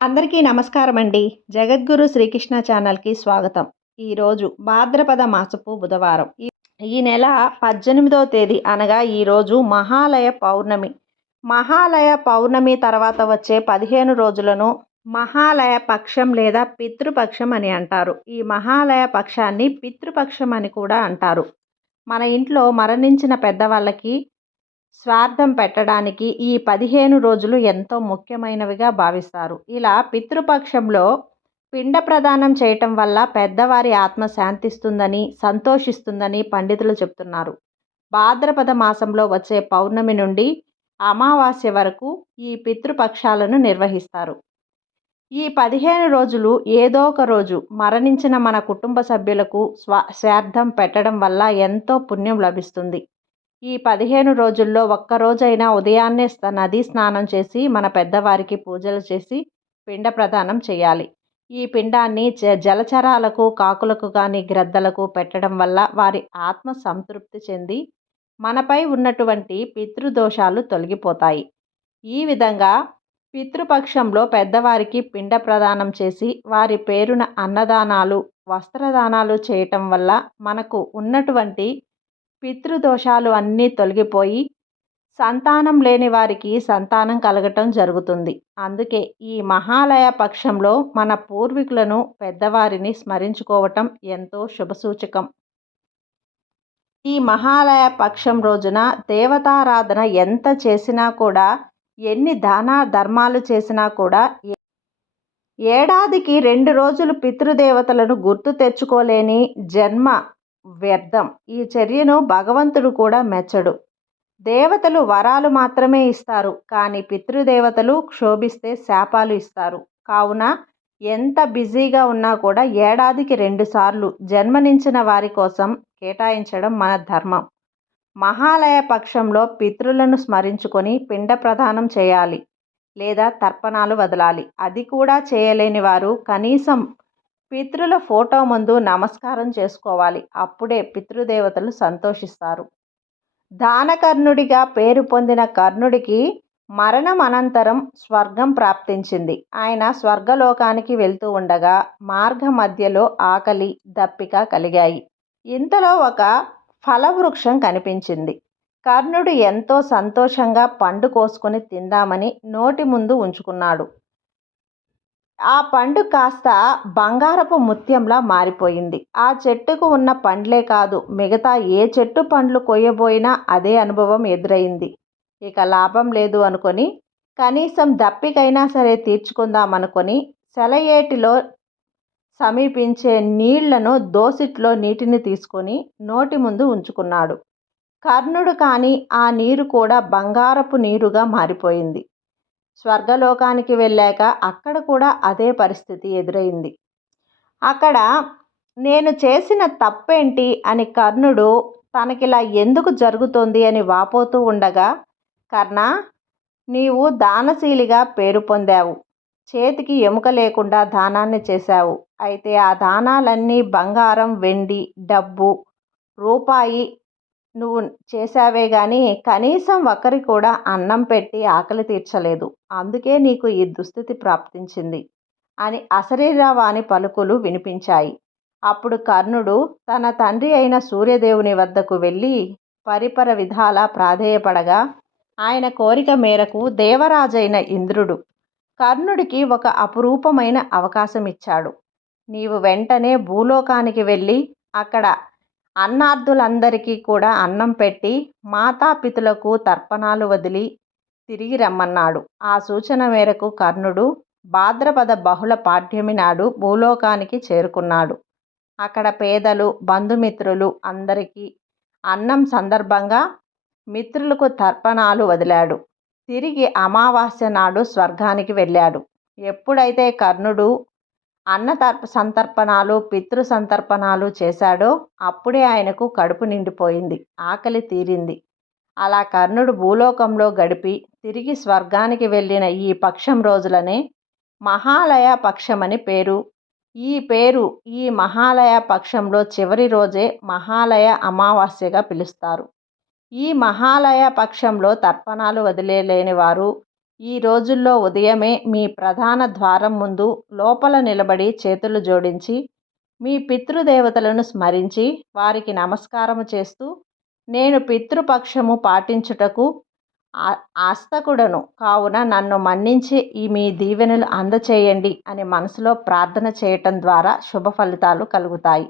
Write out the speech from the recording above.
అందరికీ నమస్కారం అండి జగద్గురు శ్రీకృష్ణ ఛానల్కి స్వాగతం. ఈరోజు భాద్రపద మాసపు బుధవారం. ఈ నెల పద్దెనిమిదవ తేదీ అనగా ఈరోజు మహాలయ పౌర్ణమి. మహాలయ పౌర్ణమి తర్వాత వచ్చే పదిహేను రోజులను మహాలయ పక్షం లేదా పితృపక్షం అని అంటారు. ఈ మహాలయ పక్షాన్ని పితృపక్షం అని కూడా అంటారు. మన ఇంట్లో మరణించిన పెద్దవాళ్ళకి శ్రాద్ధం పెట్టడానికి ఈ పదిహేను రోజులు ఎంతో ముఖ్యమైనవిగా భావిస్తారు. ఇలా పితృపక్షంలో పిండ ప్రదానం చేయటం వల్ల పెద్దవారి ఆత్మ శాంతిస్తుందని సంతోషిస్తుందని పండితులు చెప్తున్నారు. భాద్రపద మాసంలో వచ్చే పౌర్ణమి నుండి అమావాస్య వరకు ఈ పితృపక్షాలను నిర్వహిస్తారు. ఈ పదిహేను రోజులు ఏదో ఒక రోజు మరణించిన మన కుటుంబ సభ్యులకు స్వ శ్రాద్ధం పెట్టడం వల్ల ఎంతో పుణ్యం లభిస్తుంది. ఈ పదిహేను రోజుల్లో ఒక్కరోజైనా ఉదయాన్నే నదీ స్నానం చేసి మన పెద్దవారికి పూజలు చేసి పిండ ప్రదానం చేయాలి. ఈ పిండాన్ని జ జలచరాలకు కాకులకు కానీ గ్రద్దలకు పెట్టడం వల్ల వారి ఆత్మ సంతృప్తి చెంది మనపై ఉన్నటువంటి పితృదోషాలు తొలగిపోతాయి. ఈ విధంగా పితృపక్షంలో పెద్దవారికి పిండ ప్రదానం చేసి వారి పేరున అన్నదానాలు వస్త్రదానాలు చేయటం వల్ల మనకు ఉన్నటువంటి పితృదోషాలు అన్నీ తొలగిపోయి సంతానం లేని వారికి సంతానం కలగటం జరుగుతుంది. అందుకే ఈ మహాలయ పక్షంలో మన పూర్వీకులను పెద్దవారిని స్మరించుకోవటం ఎంతో శుభసూచకం. ఈ మహాలయ పక్షం రోజున దేవతారాధన ఎంత చేసినా కూడా ఎన్ని దాన ధర్మాలు చేసినా కూడా ఏడాదికి రెండు రోజులు పితృదేవతలను గుర్తు తెచ్చుకోలేని జన్మ వ్యర్థం. ఈ చర్యను భగవంతుడు కూడా మెచ్చడు. దేవతలు వరాలు మాత్రమే ఇస్తారు. కానీ పితృదేవతలు క్షోభిస్తే శాపాలు ఇస్తారు. కావున ఎంత బిజీగా ఉన్నా కూడా ఏడాదికి రెండుసార్లు జన్మనించిన వారి కోసం కేటాయించడం మన ధర్మం. మహాలయ పక్షంలో పితృలను స్మరించుకొని పిండ ప్రదానం చేయాలి. లేదా తర్పణాలు వదలాలి. అది కూడా చేయలేని వారు కనీసం పితృల ఫోటో ముందు నమస్కారం చేసుకోవాలి. అప్పుడే పితృదేవతలు సంతోషిస్తారు. దానకర్ణుడిగా పేరు పొందిన కర్ణుడికి మరణం అనంతరం స్వర్గం ప్రాప్తించింది. ఆయన స్వర్గలోకానికి వెళ్తూ ఉండగా మార్గ మధ్యలో ఆకలి దప్పిక కలిగాయి. ఇంతలో ఒక ఫలవృక్షం కనిపించింది. కర్ణుడు ఎంతో సంతోషంగా పండు కోసుకొని తిందామని నోటి ముందు ఉంచుకున్నాడు. ఆ పండు కాస్త బంగారపు ముత్యంలా మారిపోయింది. ఆ చెట్టుకు ఉన్న పండ్లే కాదు మిగతా ఏ చెట్టు పండ్లు కొయ్యబోయినా అదే అనుభవం ఎదురైంది. ఇక లాభం లేదు అనుకొని కనీసం దప్పికైనా సరే తీర్చుకుందామనుకొని సెలయేటిలో సమీపించే నీళ్ళను దోసిట్లో నీటిని తీసుకొని నోటి ముందు ఉంచుకున్నాడు. కర్ణుడు కానీ ఆ నీరు కూడా బంగారపు నీరుగా మారిపోయింది. స్వర్గలోకానికి వెళ్ళాక అక్కడ కూడా అదే పరిస్థితి ఎదురైంది. అక్కడ నేను చేసిన తప్పేంటి అని కర్ణుడు తనకిలా ఎందుకు జరుగుతోంది అని వాపోతూ ఉండగా కర్ణ నీవు దానశీలిగా పేరు పొందావు. చేతికి ఎముక లేకుండా దానాన్ని చేశావు. అయితే ఆ దానాలన్నీ బంగారం వెండి డబ్బు రూపాయి నువ్వు చేశావే కానీ కనీసం ఒకరి కూడా అన్నం పెట్టి ఆకలి తీర్చలేదు. అందుకే నీకు ఈ దుస్థితి ప్రాప్తించింది అని అశరీరవాణి పలుకులు వినిపించాయి. అప్పుడు కర్ణుడు తన తండ్రి అయిన సూర్యదేవుని వద్దకు వెళ్ళి పరిపర విధాల ప్రాధేయపడగా ఆయన కోరిక మేరకు దేవరాజైన ఇంద్రుడు కర్ణుడికి ఒక అపురూపమైన అవకాశం ఇచ్చాడు నీవు వెంటనే భూలోకానికి వెళ్ళి అక్కడ అన్నార్థులందరికీ కూడా అన్నం పెట్టి మాతాపితులకు తర్పణాలు వదిలి తిరిగి రమ్మన్నాడు. ఆ సూచన మేరకు కర్ణుడు భాద్రపద బహుళ పాఠ్యమి నాడు భూలోకానికి చేరుకున్నాడు. అక్కడ పేదలు బంధుమిత్రులు అందరికీ అన్నం సందర్భంగా మిత్రులకు తర్పణాలు వదిలాడు. తిరిగి అమావాస్య నాడు స్వర్గానికి వెళ్ళాడు. ఎప్పుడైతే కర్ణుడు అన్న తర్ప సంతర్పణాలు పితృ సంతర్పణాలు చేశాడో అప్పుడే ఆయనకు కడుపు నిండిపోయింది ఆకలి తీరింది. అలా కర్ణుడు భూలోకంలో గడిపి తిరిగి స్వర్గానికి వెళ్ళిన ఈ పక్షం రోజులనే మహాలయ పక్షమని పేరు. ఈ పేరు ఈ మహాలయ పక్షంలో చివరి రోజే మహాలయ అమావాస్యగా పిలుస్తారు. ఈ మహాలయ పక్షంలో తర్పణాలు వదిలేలేని వారు ఈ రోజుల్లో ఉదయమే మీ ప్రధాన ద్వారం ముందు లోపల నిలబడి చేతులు జోడించి మీ పితృదేవతలను స్మరించి వారికి నమస్కారము చేస్తూ నేను పితృపక్షము పాటించుటకు ఆస్తకుడను కావున నన్ను మన్నించి ఈ మీ దీవెనలు అందచేయండి అని మనసులో ప్రార్థన చేయటం ద్వారా శుభ ఫలితాలు కలుగుతాయి.